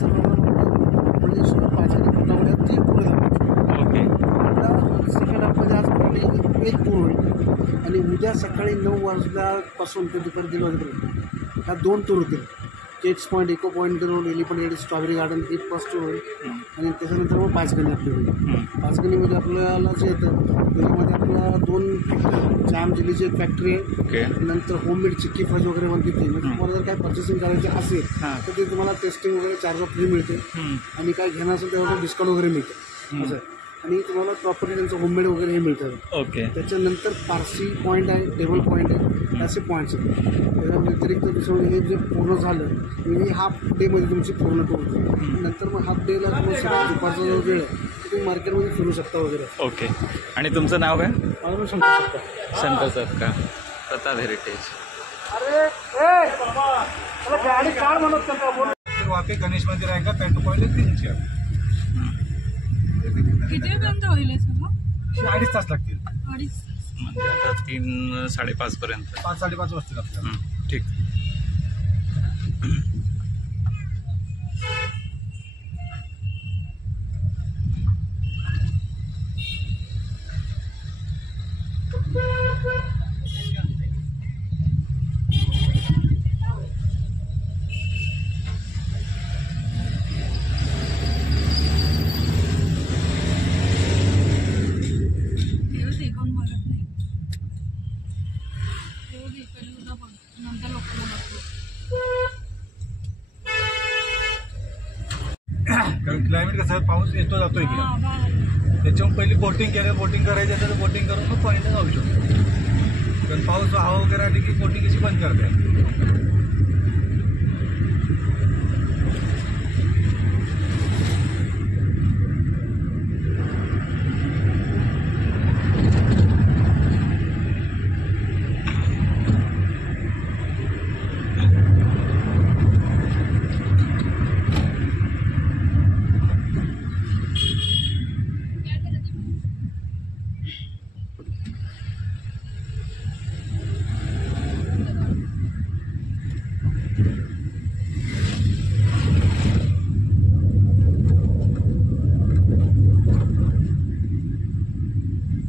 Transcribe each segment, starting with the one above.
म्हणजे 5 आणि पुन्हा 3 पुढे दाखवायचे. ओके. आता सेकंड हाफमध्ये आज पॉईंट 1 टूर होईल आणि उद्या सकाळी 9 वाजल्यापासून ते दुपारी 3 वाजेपर्यंत ह्या 2 टूर होतील. केक्स पॉईंट, इको पॉईंट करून एलिफंट गार्डन, स्ट्रॉबेरी गार्डन ही फर्स्ट टूर होईल आणि त्याच्यानंतर मग पाचगणी आपली होईल. पाचगणीमध्ये आपल्याला जे येतं त्याच्यामध्ये आपल्याला 2 फॅक्टरी, जाम जिल्ह्याची एक फॅक्टरी आहे, नंतर होममेड चिक्की फज वगैरे बनते ती. म्हणजे तुम्हाला जर काय पर्चेसिंग करायचं असेल तर ते तुम्हाला टेस्टिंग वगैरे चार्ज फ्री मिळते आणि काय घेणं असेल त्यावर डिस्काउंट वगैरे मिळतं असं आहे. आणि तुम्हाला प्रॉपर्टी त्यांचं होममेड वगैरे हे मिळतं. ओके. त्याच्यानंतर पारसी पॉईंट आहे, टेबल पॉईंट आहे, असे पॉईंट्स आहेत. त्याच्या व्यतिरिक्त दुसरं हे जे पूर्ण झालं म्हणजे हाफ डेमध्ये तुमची पूर्ण टूर होते. नंतर मग हाफ डेला तुम्ही सगळं दुपारचा जो वेळ आहे तुम्ही मार्केटमध्ये फिरू शकता वगैरे. ओके. आणि तुमचं नाव काय? माझं शंकर सप्पा. शंकर सप्पा, प्रताप हेरिटेज. अरे गाडी कार म्हणत का बोल. वहाँ पे गणेश मंदिर आएगा, पेट्रोल पॉइंट 3 किती पर्यंत होईल हे सगळं? 2.5 तास लागतील. 2.5 म्हणजे आता 3-5:30 पर्यंत. 5-5:30 वाजतील आपल्याला. ठीक. कारण क्लायमेट कसं पाऊस येतो जातो इकडे, त्याच्यामुळे पहिली बोटिंग केलं, बोटिंग करायचं तर बोटिंग करून मग पॉईंटला जाऊ शकतो. कारण पाऊस हवा वगैरे आली की बोटिंग कशी बंद करते.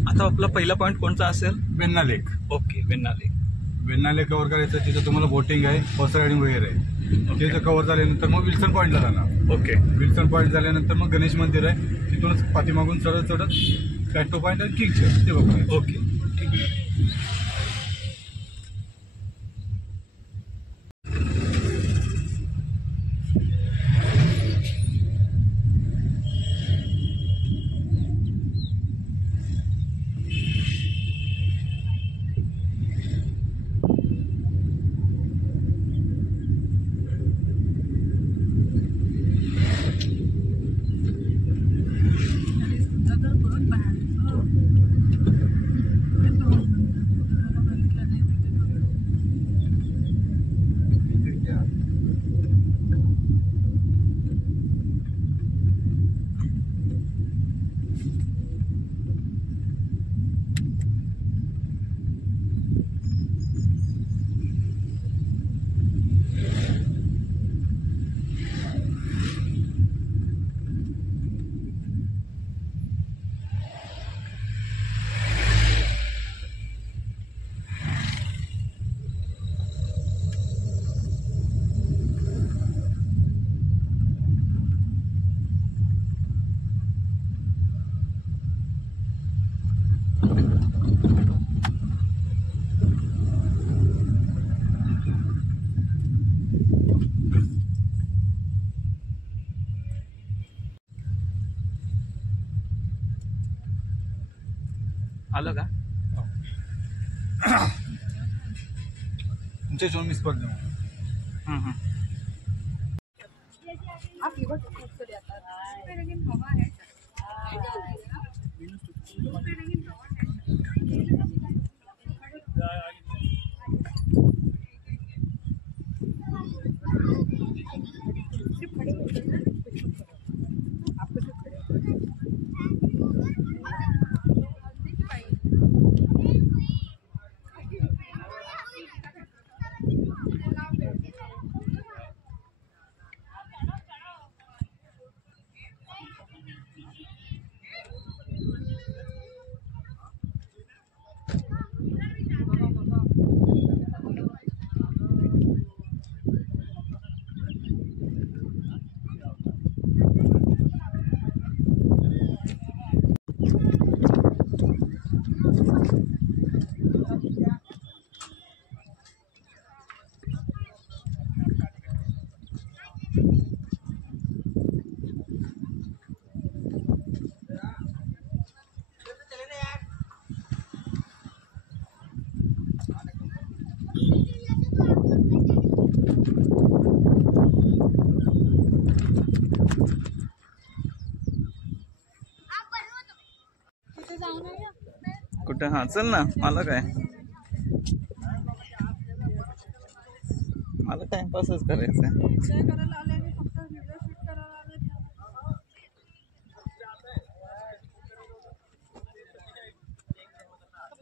आता आपला पहिला पॉईंट कोणता असेल? वेण्णा लेक. ओके. वेण्णा लेक. वेण्णा लेक कव्हर करायचं. तिथं तुम्हाला बोटिंग आहे, हॉर्स रायडिंग वगैरे आहे. ते कव्हर झाल्यानंतर मग विल्सन पॉईंटला जाणार. ओके. विल्सन पॉईंट झाल्यानंतर मग गणेश मंदिर आहे, तिथूनच पाठीमागून चढत प्लॅटो पॉईंट आणि किंगचे ते बघा. ओके. ठीक आहे. आलं का? तुमच्या हिशोबाने मी स्पॉट देऊ. मिनिटं. हा चल ना, मला काय, मला टाइमपासच करायचा आहे. एन्जॉय करायला आले आणि फक्त व्हिडिओ शूट करायला आले.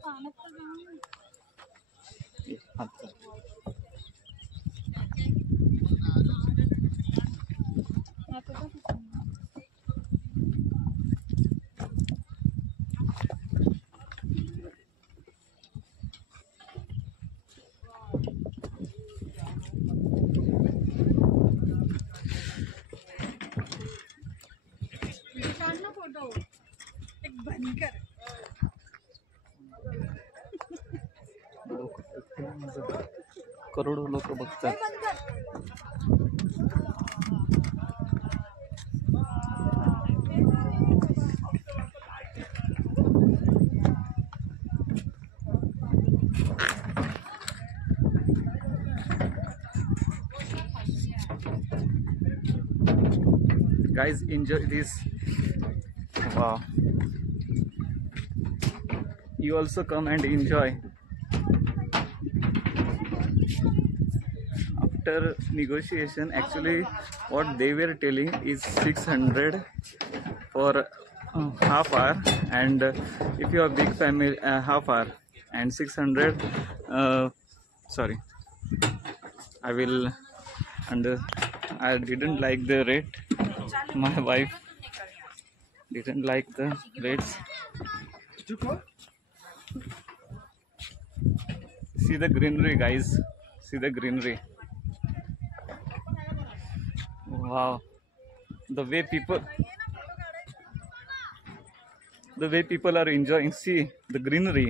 पाण्यात तर जाऊन आता आता तर काढ ना फोटो एक भयंकर. करोडो लोक बघतात. Guys, enjoy this. Wow. You also come and enjoy. After negotiation, actually what they were telling is 600 for half hour, and if you are big family, half hour, and 600 sorry, I will, and I didn't like the rate. My wife didn't like the rates. See the greenery, guys. See the greenery. Wow. The way people are enjoying. See the greenery.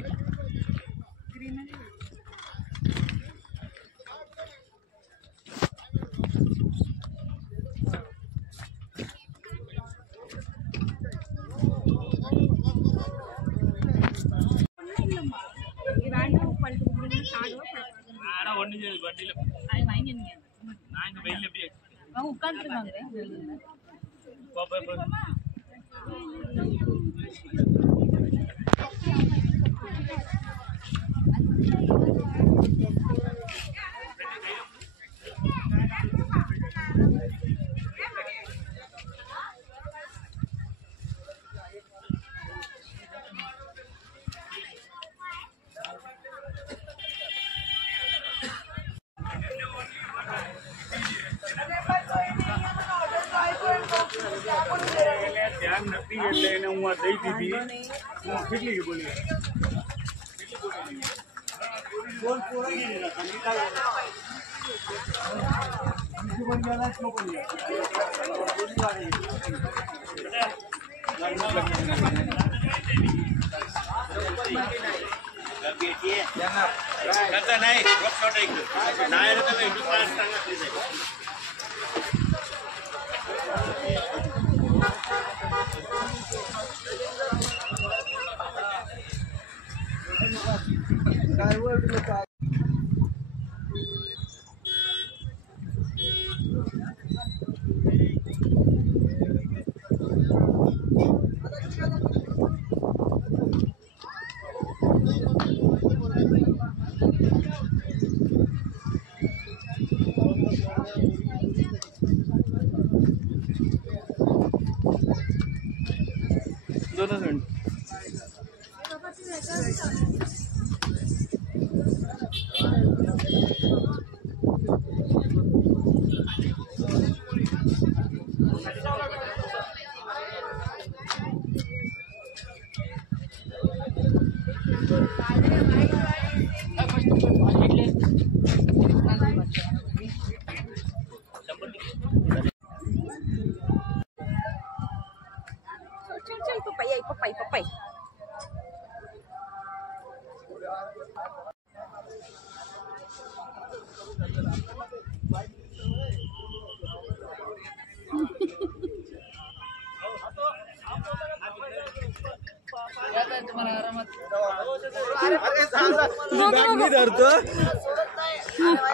Papay.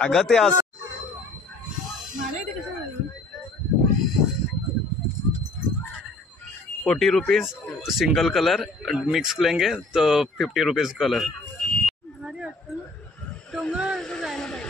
अगं ते असं 40 rupees single colour, mix लेंगे तो 50 rupees colour. भारी वाटतं डोंगरावर जायला पाहिजे.